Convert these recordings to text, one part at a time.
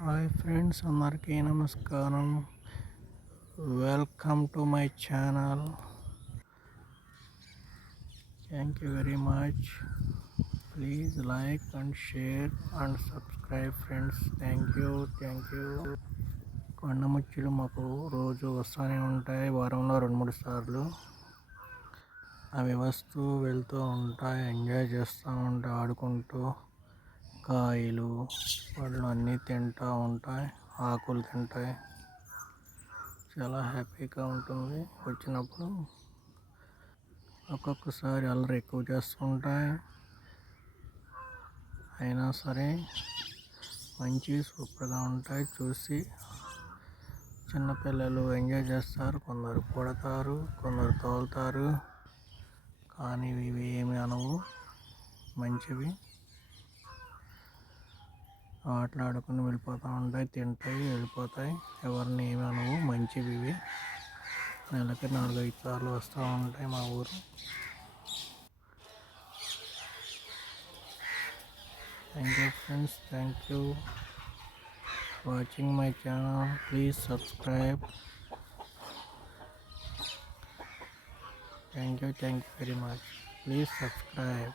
Hi friends అందరికీ నమస్కారం. Welcome to my channel. Thank you very much. Please like and share and subscribe friends. Thank you thank you. కొండముచ్చులు మాకు రోజు వస్తూనే ఉంటాయి వారంలో రెండు మూడు సార్లు. అవి వస్తూ వెళ్తూ ఉంటాయి ఎంజాయ్ చేస్తూ ఉంటాయి ఆడుకుంటూ. కాయలు పళ్ళు అన్నీ తింటూ ఉంటాయి ఆకులు తింటాయి. చాలా హ్యాపీగా ఉంటుంది. వచ్చినప్పుడు ఒక్కొక్కసారి అల్లరి ఎక్కువ చేస్తూ ఉంటాయి. అయినా సరే మంచి సూపర్గా ఉంటాయి. చూసి చిన్నపిల్లలు ఎంజాయ్ చేస్తారు. కొందరు కొడతారు కొందరు తోలుతారు. కానీ ఇవి ఏమి అనవు. మంచివి. ఆటలాడుకుని వెళ్ళిపోతూ ఉంటాయి తింటాయి వెళ్ళిపోతాయి. ఎవరిని ఏమి అనవు మంచివి ఇవి. నెలకి నాలుగైదు సార్లు వస్తూ ఉంటాయి మా ఊరు. Thank you friends thank you watching my channel please subscribe thank you thank you very much please subscribe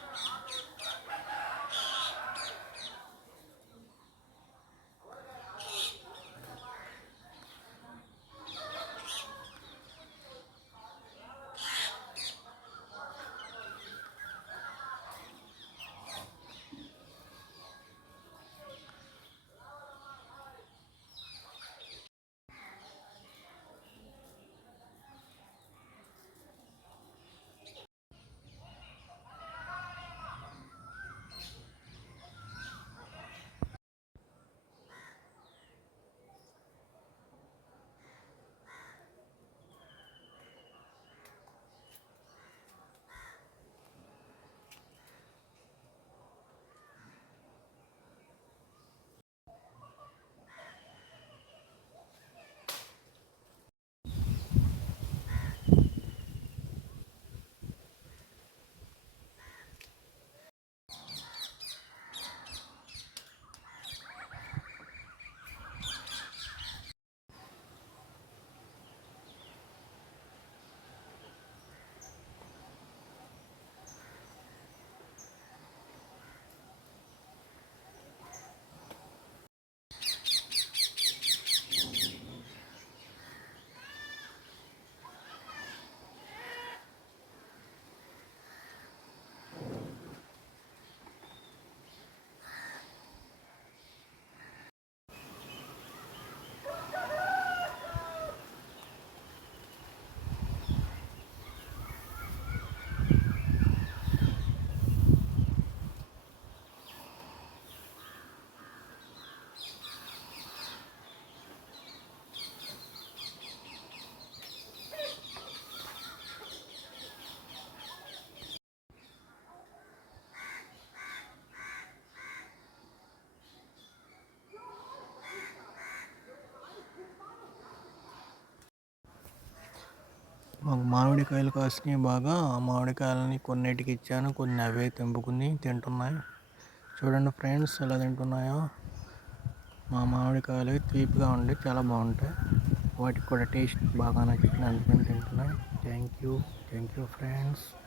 మామిడికాయలు కాసినాయి బాగా. ఆ మామిడికాయలని కొన్నిటికి ఇచ్చాను కొన్ని అవే తెంపుకుని తింటున్నాయి. చూడండి ఫ్రెండ్స్ ఎలా తింటున్నాయో. మా మామిడికాయలు తీపిగా ఉండి చాలా బాగుంటాయి. వాటికి కూడా టేస్ట్ బాగా నచ్చింది అందుకని తింటున్నాయి thank you thank you friends.